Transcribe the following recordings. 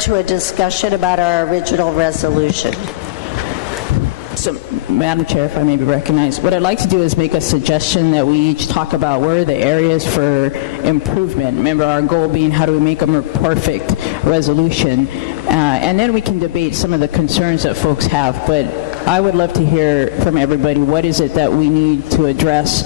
to a discussion about our original resolution. So, Madam Chair, if I may be recognized, what I'd like to do is make a suggestion that we each talk about where are the areas for improvement. Remember, our goal being how do we make a more perfect resolution, and then we can debate some of the concerns that folks have. But I would love to hear from everybody what is it that we need to address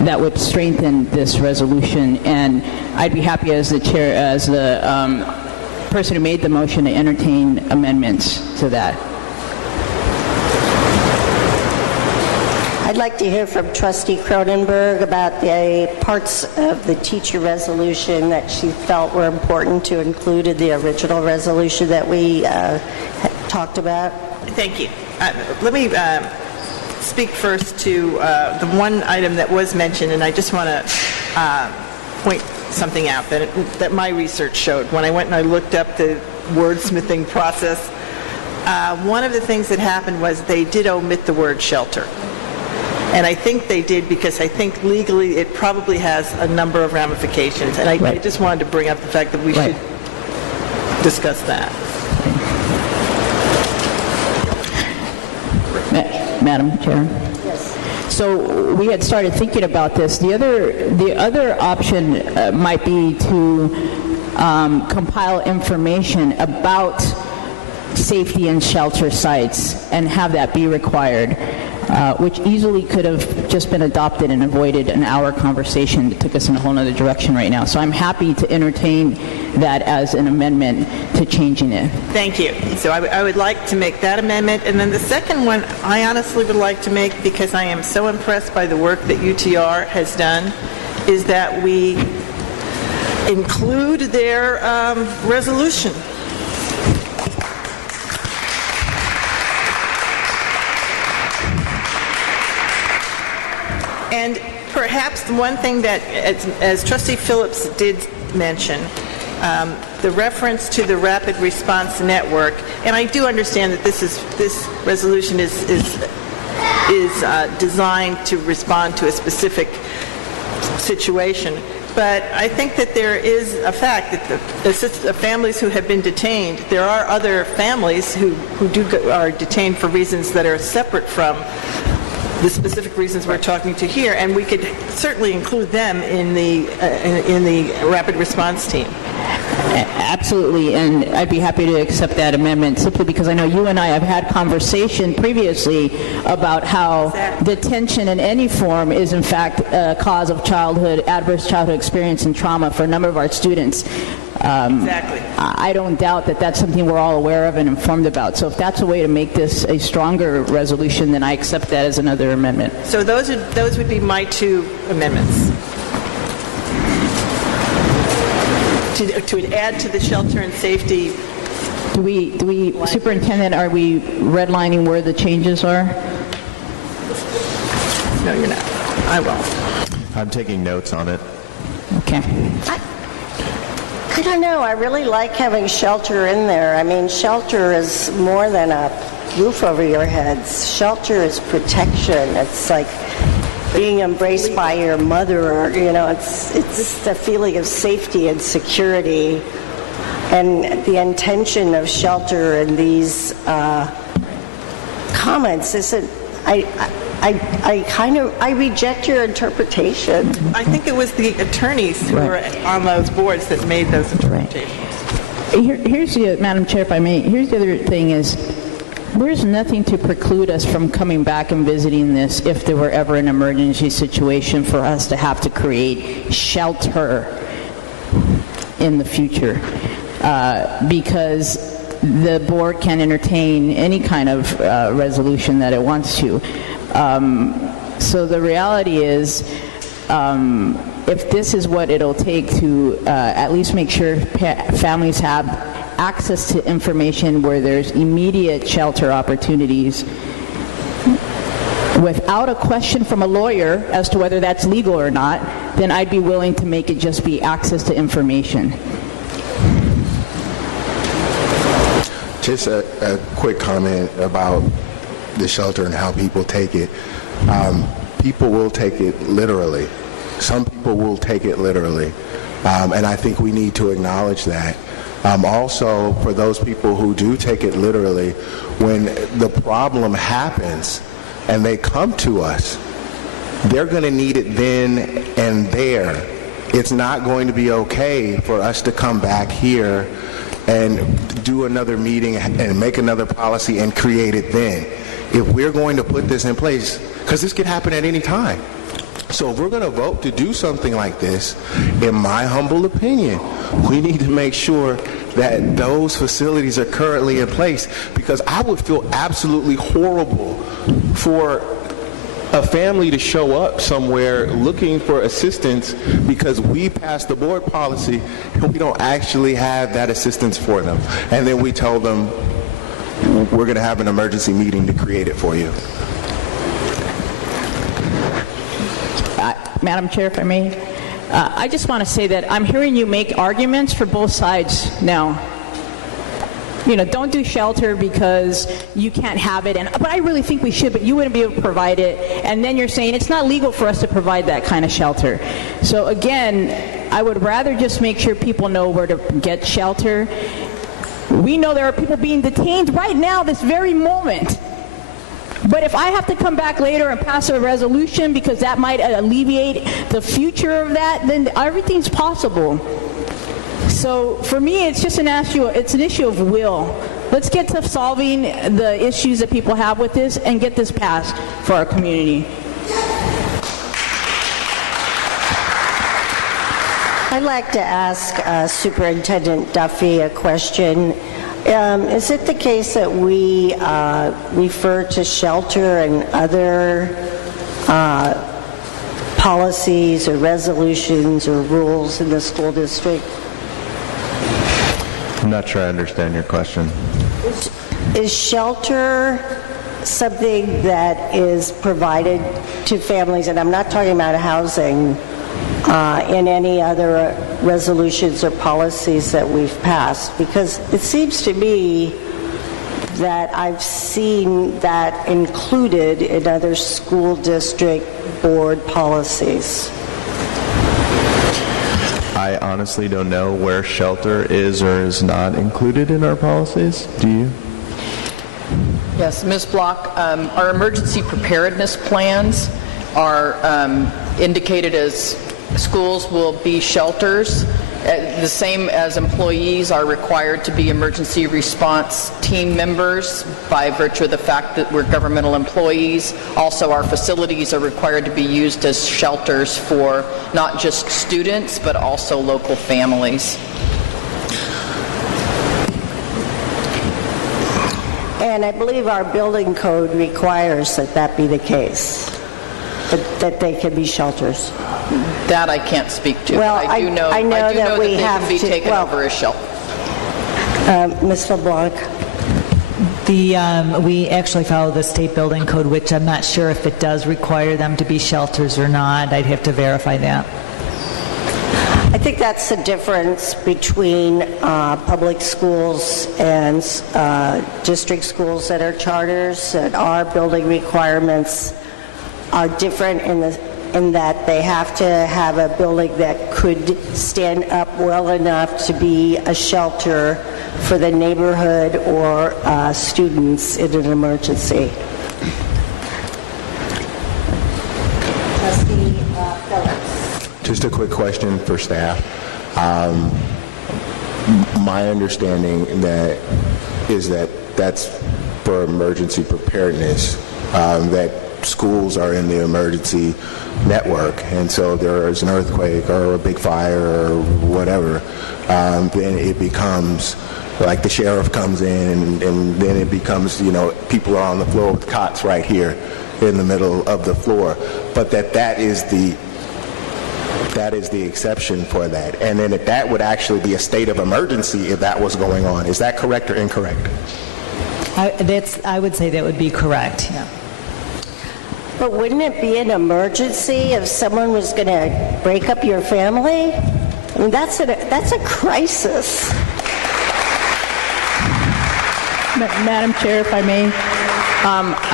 that would strengthen this resolution. And I'd be happy as the chair, as the person who made the motion, to entertain amendments to that. I'd like to hear from Trustee Cronenberg about the parts of the teacher resolution that she felt were important to include in the original resolution that we talked about. Thank you. Let me speak first to the one item that was mentioned, and I just want to point something out that my research showed. When I went and I looked up the wordsmithing process, one of the things that happened was they did omit the word shelter. And I think they did because I think legally it probably has a number of ramifications. And I just wanted to bring up the fact that we should discuss that. Madam Chair. Yes. So we had started thinking about this. The other option might be to compile information about safety and shelter sites and have that be required, which easily could have just been adopted and avoided an hour conversation that took us in a whole other direction right now. So I'm happy to entertain that as an amendment to changing it. Thank you. So I would like to make that amendment. And then the second one I honestly would like to make, because I am so impressed by the work that UTR has done, is that we include their resolution. And perhaps the one thing that, as Trustee Phillips did mention, the reference to the Rapid Response Network, and I do understand that this resolution is designed to respond to a specific situation. But I think that there is a fact that the families who have been detained, there are other families who are detained for reasons that are separate from the specific reasons we're talking to here, and we could certainly include them in the rapid response team. Absolutely, and I'd be happy to accept that amendment simply because I know you and I have had conversation previously about how detention in any form is in fact a cause of adverse childhood experience and trauma for a number of our students. Exactly. I don't doubt that that's something we're all aware of and informed about. So if that's a way to make this a stronger resolution, then I accept that as another amendment. So those would be my two amendments. To add to the shelter and safety. Do we, Superintendent, are we redlining where the changes are? No, you're not. I will. I'm taking notes on it. Okay. I don't know. I really like having shelter in there. I mean, shelter is more than a roof over your heads. Shelter is protection. It's like being embraced by your mother, or, it's the feeling of safety and security. And the intention of shelter in these comments isn't, I reject your interpretation. I think it was the attorneys who were on those boards that made those interpretations. Here's the, Madam Chair, if I may, here's the other thing is, there's nothing to preclude us from coming back and visiting this if there were ever an emergency situation for us to have to create shelter in the future, because the board can entertain any kind of resolution that it wants to. So the reality is, if this is what it'll take to at least make sure families have access to information where there's immediate shelter opportunities without a question from a lawyer as to whether that's legal or not, then I'd be willing to make it just be access to information. Just a quick comment about the shelter and how people take it. People will take it literally. Some people will take it literally. And I think we need to acknowledge that. Also, for those people who do take it literally, when the problem happens and they come to us, they're going to need it then and there. It's not going to be okay for us to come back here and do another meeting and make another policy and create it then. If we're going to put this in place, because this could happen at any time. So if we're going to vote to do something like this, in my humble opinion, we need to make sure that those facilities are currently in place, because I would feel absolutely horrible for a family to show up somewhere looking for assistance because we passed the board policy and we don't actually have that assistance for them. And then we tell them we're going to have an emergency meeting to create it for you. Madam Chair, if I may, I just want to say that I'm hearing you make arguments for both sides now. You know, don't do shelter because you can't have it, but I really think we should, but you wouldn't be able to provide it, and then you're saying it's not legal for us to provide that kind of shelter. So again, I would rather just make sure people know where to get shelter. We know there are people being detained right now, this very moment. But if I have to come back later and pass a resolution because that might alleviate the future of that, then everything's possible. So for me, it's just an issue of will. Let's get to solving the issues that people have with this and get this passed for our community. I'd like to ask Superintendent Duffy a question. Is it the case that we refer to shelter and other policies or resolutions or rules in the school district? I'm not sure I understand your question. Is shelter something that is provided to families, and I'm not talking about housing, in any other resolutions or policies that we've passed? Because it seems to me that I've seen that included in other school district board policies. I honestly don't know where shelter is or is not included in our policies. Do you? Yes, Ms. Block, our emergency preparedness plans are indicated as schools will be shelters, the same as employees are required to be emergency response team members by virtue of the fact that we're governmental employees. Also, our facilities are required to be used as shelters for not just students, but also local families. And I believe our building code requires that that be the case, that they can be shelters. That I can't speak to. Well, I do know that we they have can be to, taken over as shelters. Ms. LeBlanc. We actually follow the state building code, which I'm not sure if it does require them to be shelters or not. I'd have to verify that. I think that's the difference between public schools and district schools that are charters. That our building requirements are different in that they have to have a building that could stand up well enough to be a shelter for the neighborhood or students in an emergency. Trustee Phillips. Just a quick question for staff. My understanding is that that's for emergency preparedness, that schools are in the emergency network, and so if there is an earthquake or a big fire or whatever, then it becomes like the sheriff comes in, and then it becomes, people are on the floor with cots right here in the middle of the floor, but that is the exception for that. And then that would actually be a state of emergency if that was going on. Is that correct or incorrect? I would say that would be correct. Yeah. But wouldn't it be an emergency if someone was going to break up your family? I mean, that's a crisis. Madam Chair, if I may,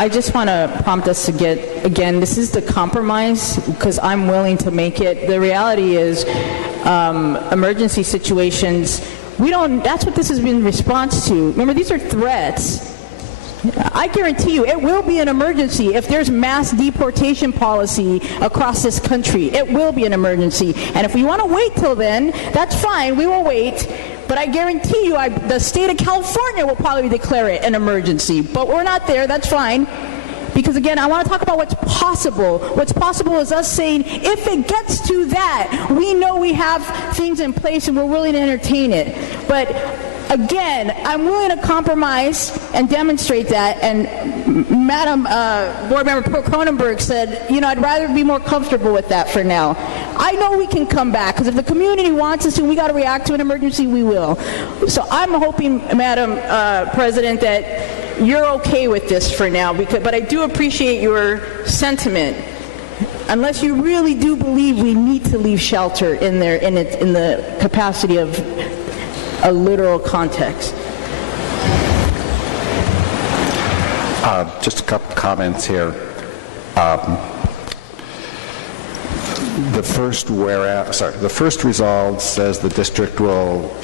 I just want to prompt us to get, again, this is the compromise, because I'm willing to make it. The reality is emergency situations, That's what this has been in response to. Remember, these are threats. I guarantee you, it will be an emergency if there's mass deportation policy across this country. It will be an emergency. And if we want to wait till then, that's fine. We will wait. But I guarantee you, the state of California will probably declare it an emergency. But we're not there. That's fine. Because, again, I want to talk about what's possible. What's possible is us saying, if it gets to that, we know we have things in place and we're willing to entertain it. But again, I'm willing to compromise and demonstrate that. And Madam Board Member Cronenberg said, I'd rather be more comfortable with that for now. I know we can come back, because if the community wants us to, we got to react to an emergency, we will. So I'm hoping, Madam President, that you're okay with this for now. But I do appreciate your sentiment. Unless you really do believe we need to leave shelter in there in the capacity of a literal context. Just a couple comments here. The first resolve says the district will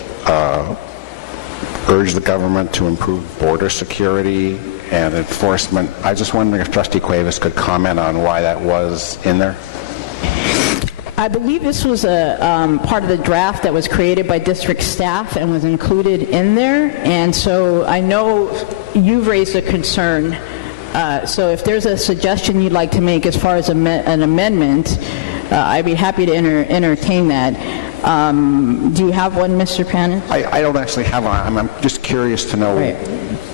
urge the government to improve border security and enforcement. I was just wondering if Trustee Cuevas could comment on why that was in there. I believe this was a part of the draft that was created by district staff and was included in there. And so I know you've raised a concern. So if there's a suggestion you'd like to make as far as an amendment, I'd be happy to entertain that. Do you have one, Mr. Panis? I don't actually have one. I'm just curious to know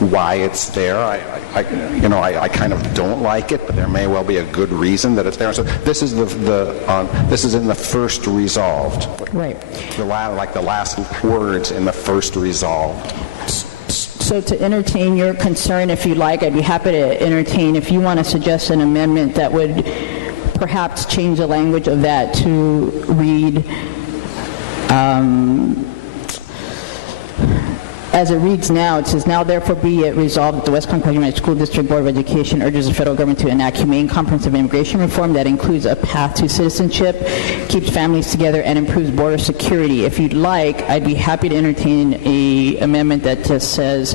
why it's there. I kind of don't like it, but there may well be a good reason that it's there. So this is this is in the first resolved. Right. The last words in the first resolved. So to entertain your concern, if you like, I'd be happy to entertain. If you want to suggest an amendment that would perhaps change the language of that to read. As it reads now, it says, now therefore be it resolved that the West Concord United School District Board of Education urges the federal government to enact humane comprehensive immigration reform that includes a path to citizenship, keeps families together, and improves border security. If you'd like, I'd be happy to entertain an amendment that just says,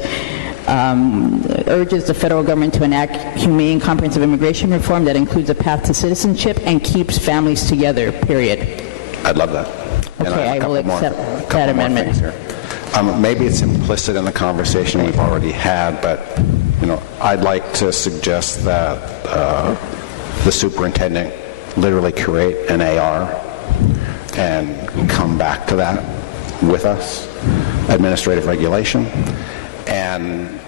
urges the federal government to enact humane comprehensive immigration reform that includes a path to citizenship and keeps families together, period. I'd love that. Okay, I will accept that amendment. Maybe it's implicit in the conversation we've already had, but I'd like to suggest that the superintendent literally create an AR and come back to that with us, administrative regulation, and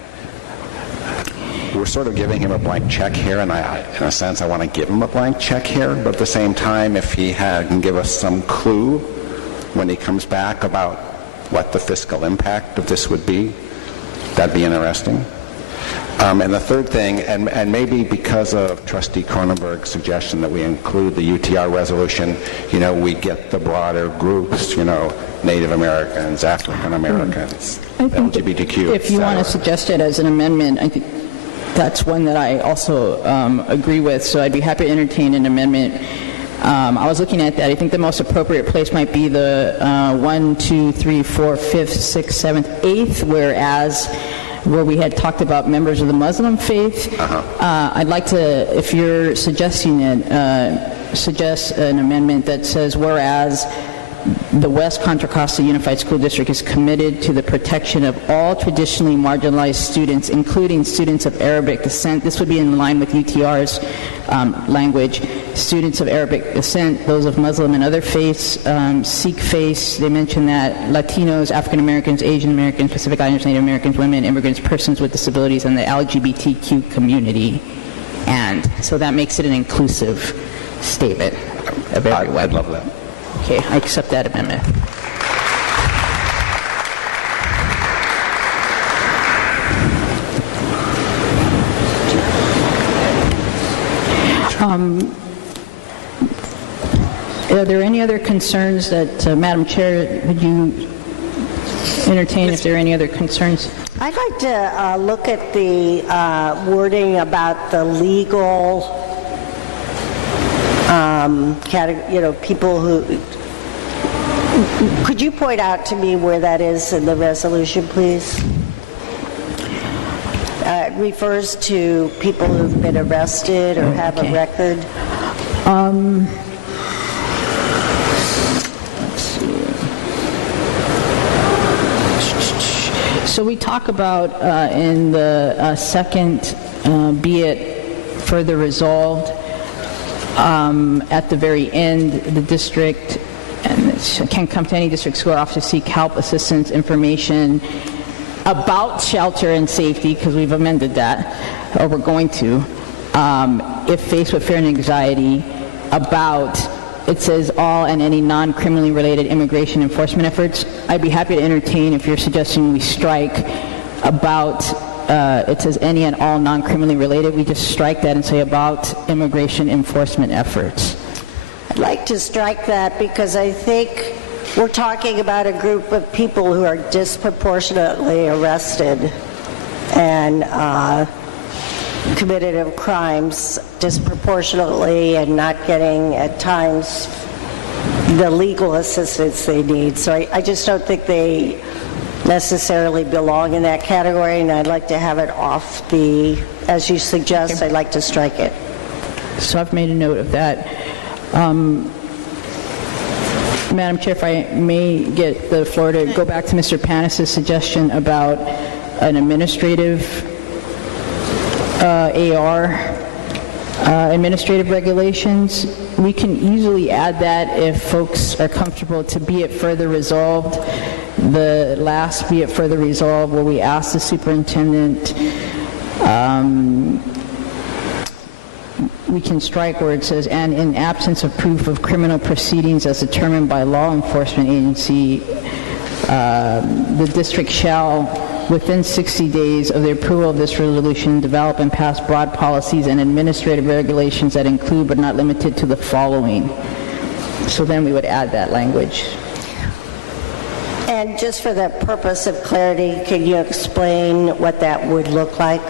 we're sort of giving him a blank check here, and in a sense I want to give him a blank check here, but at the same time, if he can give us some clue when he comes back about what the fiscal impact of this would be, that'd be interesting. And the third thing, and maybe because of Trustee Cronenberg's suggestion that we include the UTR resolution, we get the broader groups, Native Americans, African Americans, LGBTQ. If you want to suggest it as an amendment, I think that's one that I also agree with, so I'd be happy to entertain an amendment. I was looking at that. I think the most appropriate place might be the 1, 2, 3, 4, 5th, 6th, 7th, 8th, where we had talked about members of the Muslim faith. I'd like to, if you're suggesting it, suggest an amendment that says, whereas the West Contra Costa Unified School District is committed to the protection of all traditionally marginalized students, including students of Arabic descent. This would be in line with UTR's language. Students of Arabic descent, those of Muslim and other faiths, Sikh faiths, they mention that, Latinos, African Americans, Asian Americans, Pacific Islanders, Native Americans, women, immigrants, persons with disabilities, and the LGBTQ community. And so that makes it an inclusive statement of everyone. I'd love that. Okay, I accept that amendment. Are there any other concerns that, Madam Chair, would you entertain if there are any other concerns? I'd like to look at the wording about the legal people who Could you point out to me where that is in the resolution, please? It refers to people who've been arrested or have a record. Let's see. So we talk about in the second, be it further resolved, at the very end, the district can come to any district school office to seek help, assistance, information about shelter and safety, because we've amended that, or we're going to, if faced with fear and anxiety, about, it says all and any non-criminally related immigration enforcement efforts. I'd be happy to entertain if you're suggesting we strike about, it says any and all non-criminally related, we just strike that and say about immigration enforcement efforts. I'd like to strike that because I think we're talking about a group of people who are disproportionately arrested and committed of crimes disproportionately and not getting, at times, the legal assistance they need. So I just don't think they necessarily belong in that category, and I'd like to have it off the, as you suggest, okay. I'd like to strike it. So I've made a note of that. Madam Chair, if I may get the floor to go back to Mr. Panis' suggestion about an administrative administrative regulations. We can easily add that if folks are comfortable to be it further resolved. The last be it further resolved where we ask the superintendent, we can strike where it says, and in absence of proof of criminal proceedings as determined by law enforcement agency, the district shall, within 60 days of the approval of this resolution, develop and pass broad policies and administrative regulations that include but not limited to the following. So then we would add that language. And just for the purpose of clarity, can you explain what that would look like?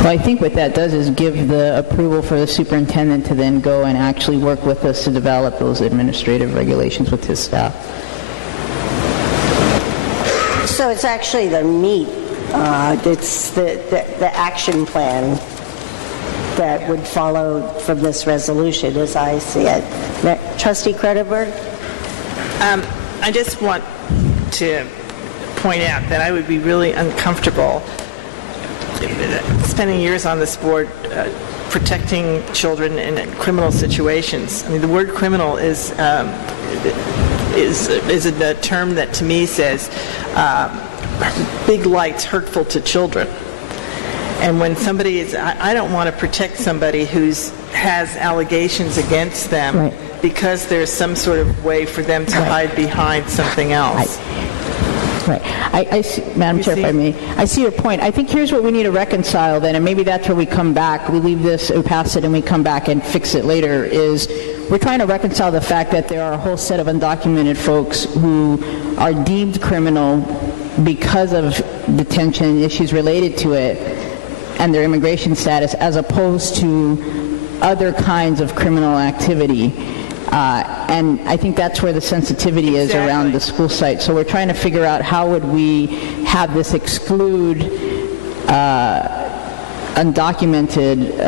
Well, I think what that does is give the approval for the superintendent to then go and actually work with us to develop those administrative regulations with his staff. So it's actually the meat, it's the action plan that would follow from this resolution as I see it. Trustee Cronenberg? I just want to point out that I would be really uncomfortable spending years on this board protecting children in criminal situations. I mean, the word criminal is a term that to me says big lights hurtful to children. And when somebody is, I don't want to protect somebody who has allegations against them right. because there's some sort of way for them to right. hide behind something else. Right. I see, Madam Chair, if I may, I see your point. I think here's what we need to reconcile then, and maybe that's where we come back. We leave this, we pass it, and we come back and fix it later, is we're trying to reconcile the fact that there are a whole set of undocumented folks who are deemed criminal because of detention and issues related to it and their immigration status, as opposed to other kinds of criminal activity. And I think that's where the sensitivity is exactly. around the school site. So we're trying to figure out how would we have this exclude undocumented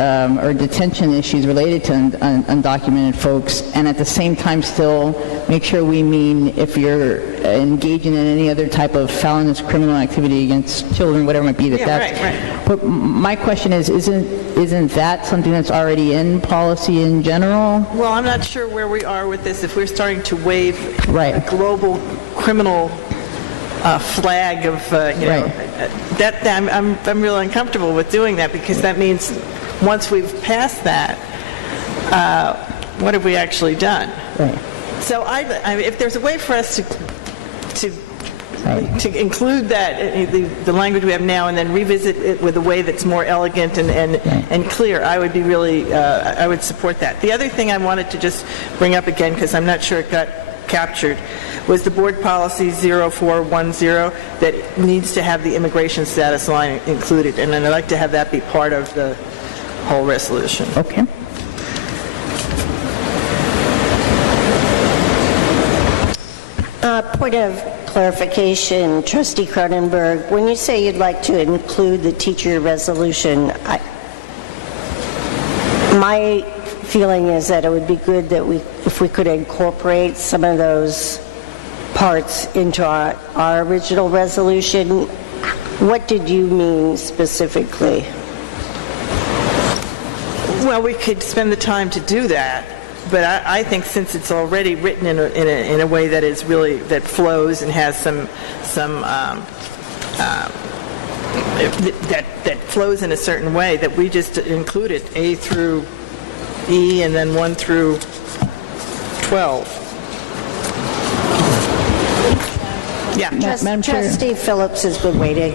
or detention issues related to undocumented folks, and at the same time still make sure we mean if you're engaging in any other type of felonious criminal activity against children, whatever it might be, that's right. But my question is, isn't that something that's already in policy in general? Well, I'm not sure where we are with this. If we're starting to wave right. a global criminal flag of, right. that I'm really uncomfortable with doing that, because that means once we've passed that, what have we actually done? Right. So if there's a way for us to right. to include that, the language we have now, and then revisit it with a way that's more elegant and clear, I would be really, I would support that. The other thing I wanted to just bring up again, because I'm not sure it got captured, was the board policy 0410 that needs to have the immigration status line included, and I'd like to have that be part of the whole resolution. Okay. point of clarification, Trustee Cronenberg, when you say you'd like to include the teacher resolution, my feeling is that it would be good that if we could incorporate some of those parts into our original resolution. What did you mean specifically? Well, we could spend the time to do that, but I think since it's already written in a way that is really, that flows and has some that flows in a certain way, that we just include it A through E and then 1 through 12. Yeah. Madam Chair. Trustee Phillips has been waiting.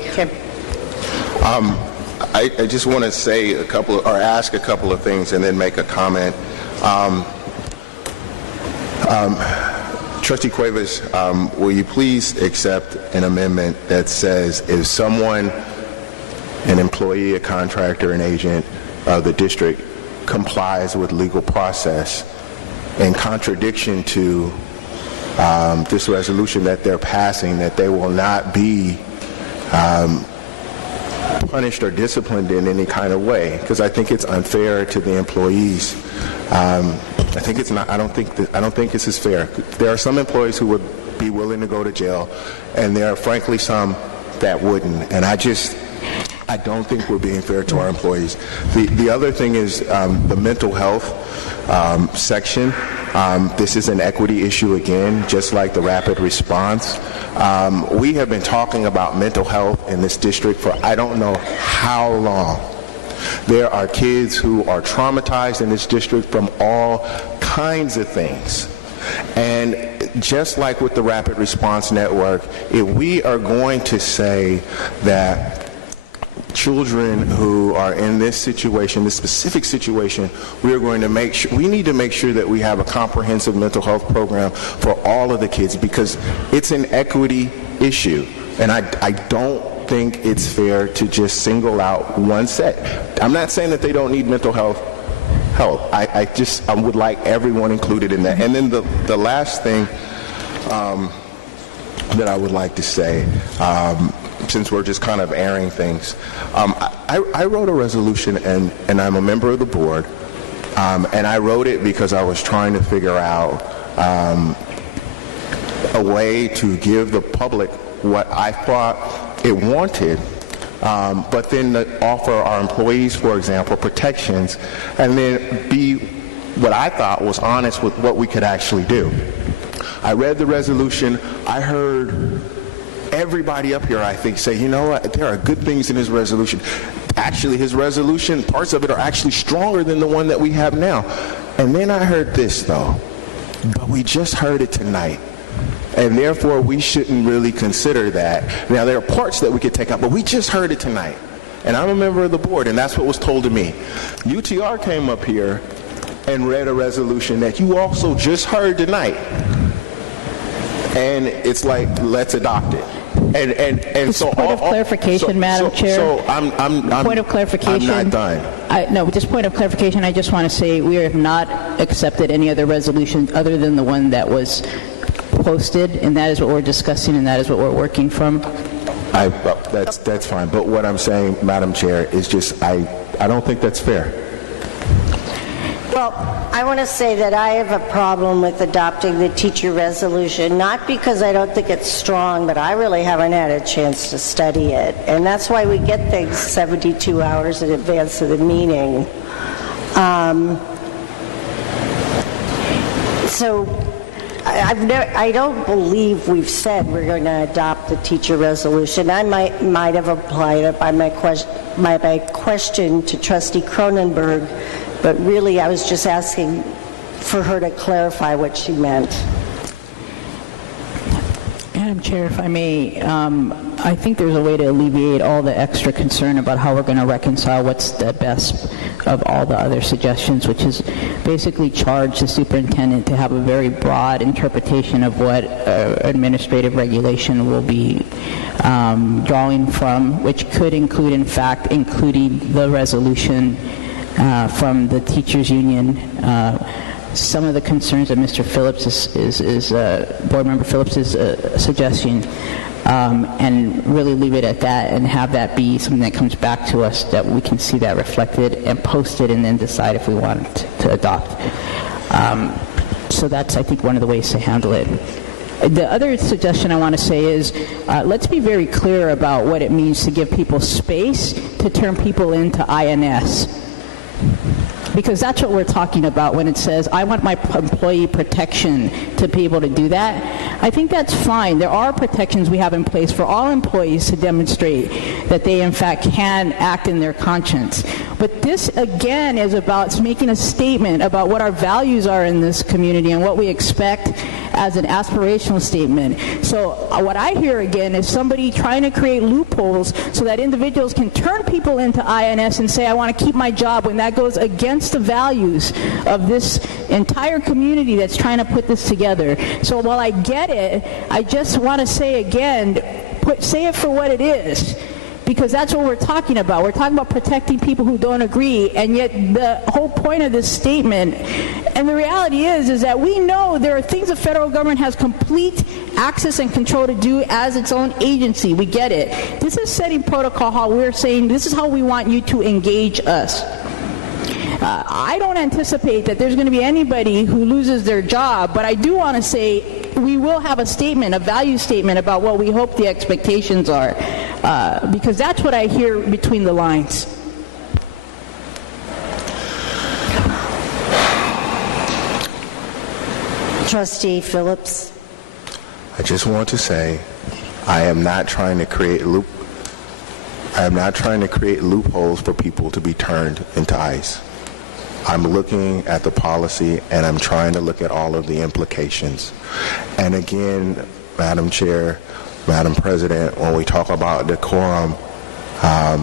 I just want to say ask a couple of things and then make a comment. Trustee Cuevas, will you please accept an amendment that says if someone, an employee, a contractor, an agent of the district complies with legal process in contradiction to this resolution that they're passing, that they will not be punished or disciplined in any kind of way, because I think it's unfair to the employees. I think it's not. I don't think this is fair. There are some employees who would be willing to go to jail, and there are frankly some that wouldn't. And I don't think we're being fair to our employees. The other thing is the mental health section. This is an equity issue again, just like the rapid response. We have been talking about mental health in this district for I don't know how long. There are kids who are traumatized in this district from all kinds of things. And just like with the Rapid Response Network, if we are going to say that children who are in this situation, this specific situation, we need to make sure that we have a comprehensive mental health program for all of the kids, because it's an equity issue. And I don't think it's fair to just single out one set. I'm not saying that they don't need mental health help. I would like everyone included in that. And then the last thing that I would like to say, since we're just kind of airing things, I wrote a resolution, and I'm a member of the board, and I wrote it because I was trying to figure out a way to give the public what I thought it wanted, but then to offer our employees, for example, protections, and then be what I thought was honest with what we could actually do. I read the resolution. I heard everybody up here, I think, say, you know what, there are good things in his resolution. Actually, his resolution, parts of it are actually stronger than the one that we have now. And then I heard this, though, but we just heard it tonight. And therefore, we shouldn't really consider that. Now, there are parts that we could take out, but we just heard it tonight. And I'm a member of the board, and that's what was told to me. UTR came up here and read a resolution that you also just heard tonight. And it's like, let's adopt it. And so point of clarification, Madam Chair. So I'm point of clarification. I'm not done. No, just point of clarification. I just want to say we have not accepted any other resolution other than the one that was posted, and that is what we're discussing, and that is what we're working from. That's fine. But what I'm saying, Madam Chair, is just I don't think that's fair. Well, I want to say that I have a problem with adopting the teacher resolution, not because I don't think it's strong, but I really haven't had a chance to study it. And that's why we get things 72 hours in advance of the meeting. So I don't believe we've said we're going to adopt the teacher resolution. I might have applied it by my question to Trustee Cronenberg, but really I was just asking for her to clarify what she meant. Madam Chair, if I may, I think there's a way to alleviate all the extra concern about how we're going to reconcile what's the best of all the other suggestions, which is basically charge the superintendent to have a very broad interpretation of what administrative regulation will be drawing from, which could include, in fact, including the resolution from the teachers union some of the concerns that Mr. Phillips Board Member Phillips is suggesting, and really leave it at that and have that be something that comes back to us that we can see that reflected and posted and then decide if we want to adopt. So that's, I think, one of the ways to handle it. The other suggestion I want to say is let's be very clear about what it means to give people space to turn people into INS. Because that's what we're talking about when it says, I want my employee protection to be able to do that. I think that's fine. There are protections we have in place for all employees to demonstrate that they, in fact, can act in their conscience. But this, again, is about making a statement about what our values are in this community and what we expect as an aspirational statement. So what I hear, again, is somebody trying to create loopholes so that individuals can turn people into INS and say, I want to keep my job, when that goes against the values of this entire community that's trying to put this together. So while I get it, I just want to say again, say it for what it is. Because that's what we're talking about. We're talking about protecting people who don't agree, and yet the whole point of this statement, and the reality is that we know there are things the federal government has complete access and control to do as its own agency. We get it. This is setting protocol how we're saying this is how we want you to engage us. I don't anticipate that there's going to be anybody who loses their job, but I do want to say we will have a statement, a value statement about what we hope the expectations are, because that's what I hear between the lines. Trustee Phillips. I just want to say I am not trying to create loopholes for people to be turned into ICE. I'm looking at the policy and I'm trying to look at all of the implications. And again, Madam Chair, Madam President, when we talk about decorum,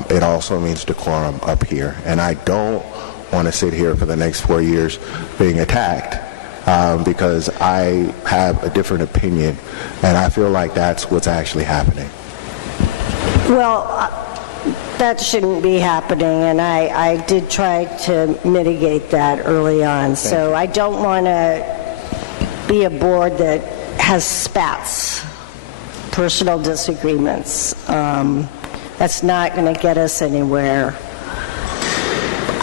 it also means decorum up here. And I don't want to sit here for the next 4 years being attacked because I have a different opinion, and I feel like that's what's actually happening. Well, that shouldn't be happening, and I did try to mitigate that early on. So I don't want to be a board that has spats, personal disagreements. That's not going to get us anywhere.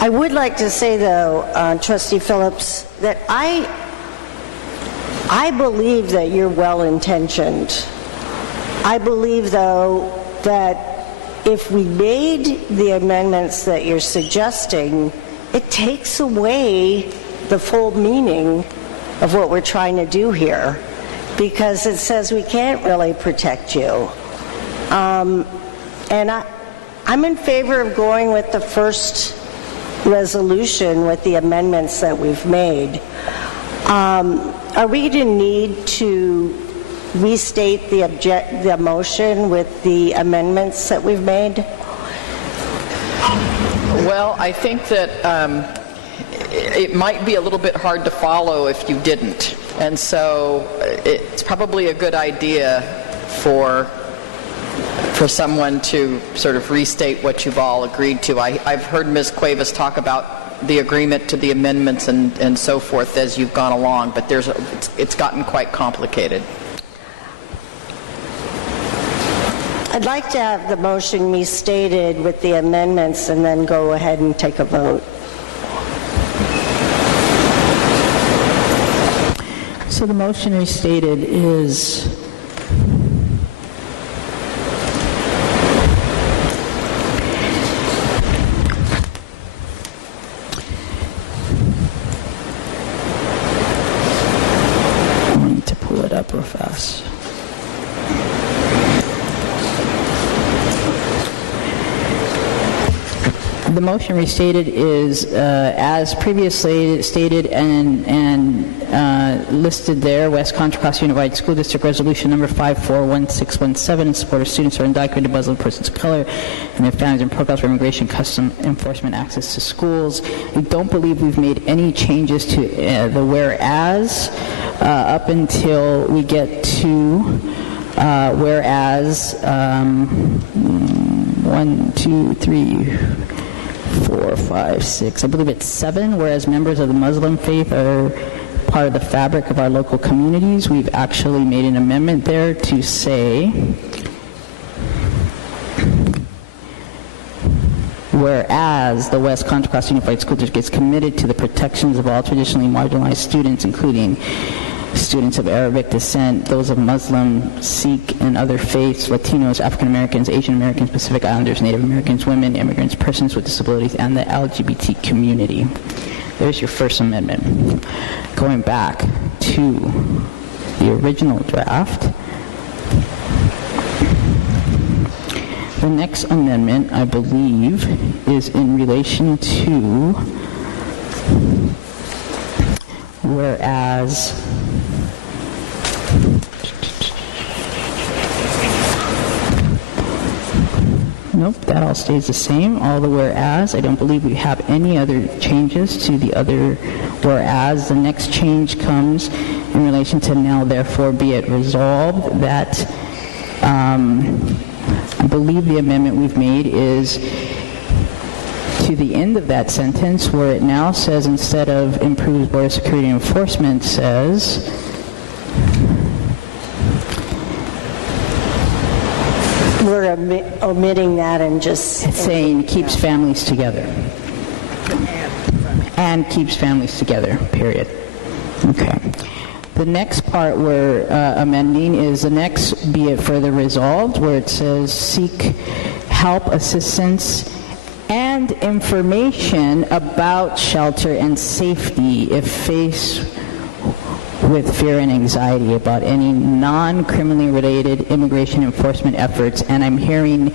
I would like to say, though, Trustee Phillips, that I believe that you're well-intentioned. I believe, though, that if we made the amendments that you're suggesting, it takes away the full meaning of what we're trying to do here, because it says we can't really protect you. And I'm in favor of going with the first resolution with the amendments that we've made. Are we going to need to restate the motion with the amendments that we've made? Well, I think that it might be a little bit hard to follow if you didn't. And so it's probably a good idea for someone to sort of restate what you've all agreed to. I've heard Ms. Cuevas talk about the agreement to the amendments and so forth as you've gone along, but it's gotten quite complicated. I'd like to have the motion restated with the amendments and then go ahead and take a vote. So the motion restated is I need to pull it up real fast. The motion restated is as previously stated and listed there, West Contra Costa Unified School District Resolution number 541617 in support of students who are undocumented Muslim persons of color and their families and protocols for immigration, custom enforcement, access to schools. We don't believe we've made any changes to the whereas up until we get to whereas 1, 2, 3, 4, 5, 6, I believe it's 7, whereas members of the Muslim faith are part of the fabric of our local communities. We've actually made an amendment there to say, whereas the West Contra Costa Unified School District is committed to the protections of all traditionally marginalized students, including students of Arabic descent, those of Muslim, Sikh, and other faiths, Latinos, African Americans, Asian Americans, Pacific Islanders, Native Americans, women, immigrants, persons with disabilities, and the LGBT community. There's your First Amendment. Going back to the original draft, the next amendment, I believe, is in relation to whereas nope, that all stays the same, all the whereas. I don't believe we have any other changes to the other whereas. The next change comes in relation to now therefore be it resolved that I believe the amendment we've made is to the end of that sentence where it now says, instead of improves border security enforcement, says We're omitting that and just it's saying keeps families together. And keeps families together, period. Okay. The next part we're amending is the next be it further resolved, where it says seek help, assistance, and information about shelter and safety if faced with fear and anxiety about any non-criminally related immigration enforcement efforts. And I'm hearing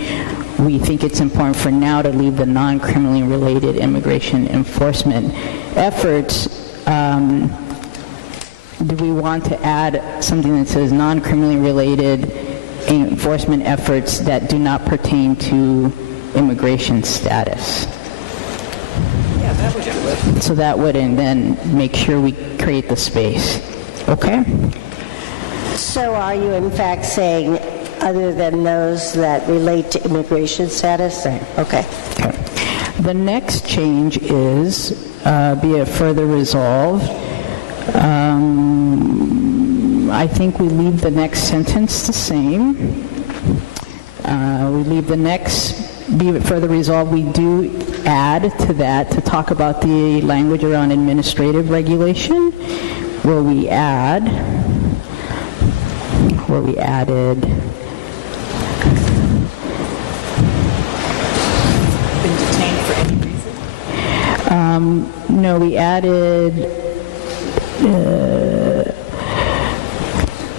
we think it's important for now to leave the non-criminally related immigration enforcement efforts. Do we want to add something that says non-criminally related enforcement efforts that do not pertain to immigration status? Yeah, that would be good. So that would and then make sure we create the space. Okay? So are you in fact saying other than those that relate to immigration status? Right. Okay. Okay. The next change is be it further resolved. I think we leave the next sentence the same. We leave the next, be it further resolved, we do add to that to talk about the language around administrative regulation, where we added, Been detained for any reason? no, we added,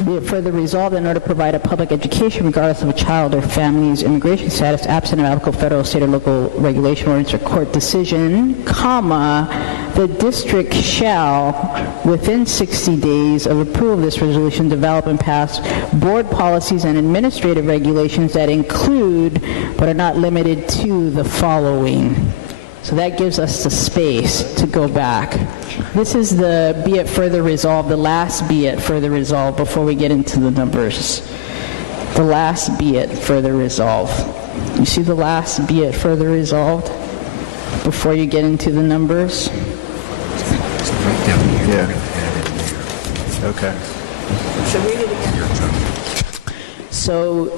be it further resolved in order to provide a public education regardless of a child or family's immigration status absent of applicable federal, state, or local regulation, ordinance, or court decision, comma, the district shall, within 60 days of approval of this resolution, develop and pass board policies and administrative regulations that include, but are not limited to, the following. So that gives us the space to go back. This is the be it further resolved, the last be it further resolved before we get into the numbers. The last be it further resolved. You see the last be it further resolved before you get into the numbers? Yeah. Okay. So read it again. So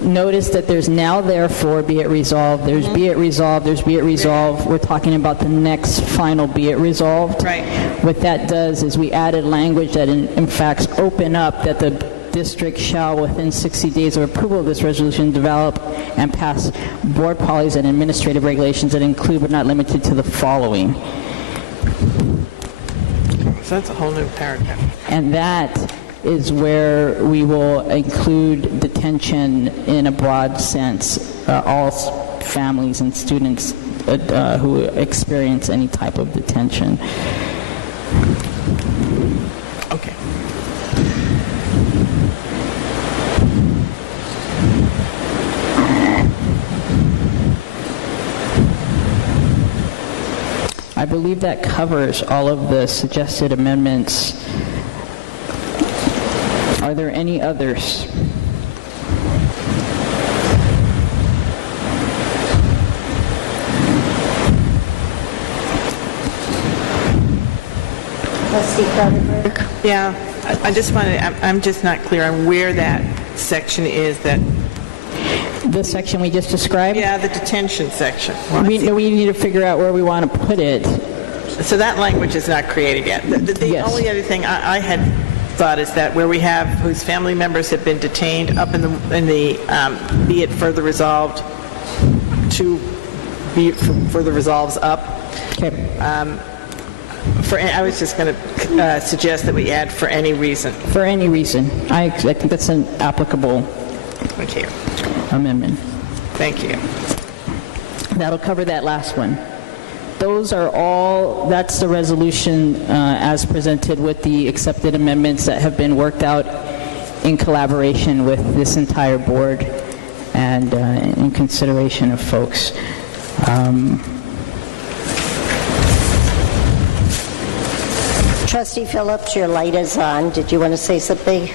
notice that there's now therefore be it resolved, there's be it resolved, there's be it resolved. We're talking about the next final be it resolved. Right. What that does is we added language that in fact open up that the district shall within 60 days of approval of this resolution develop and pass board policies and administrative regulations that include but not limited to the following. So that's a whole new paragraph. And that is where we will include detention in a broad sense, all families and students who experience any type of detention. Okay. I believe that covers all of the suggested amendments. Are there any others? Trustee Trustee Cronenberg? Yeah, I just want to, I'm just not clear on where that section is that, The section we just described? yeah, the detention section. We need to figure out where we want to put it. So that language is not created yet. The Yes. only other thing I had thought is that where we have whose family members have been detained up in the be it further resolved to be it further resolves up. Okay. I was just going to suggest that we add for any reason. For any reason. I think that's an applicable Thank you. amendment. Thank you. That'll cover that last one. Those are all, that's the resolution as presented with the accepted amendments that have been worked out in collaboration with this entire board and in consideration of folks. Trustee Phillips, your light is on. Did you want to say something?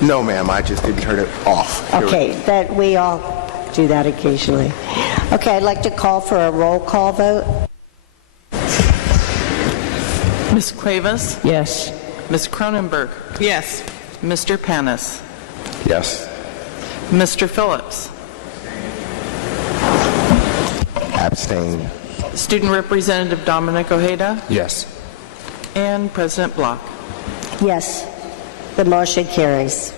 No, ma'am, I just didn't turn it off. Okay, that we all do that occasionally. Okay, I'd like to call for a roll call vote. Ms. Cuevas? Yes. Ms. Cronenberg? Yes. Mr. Panis? Yes. Mr. Phillips? Abstain. Student Representative Dominic Ojeda? Yes. And President Block? Yes, the motion carries.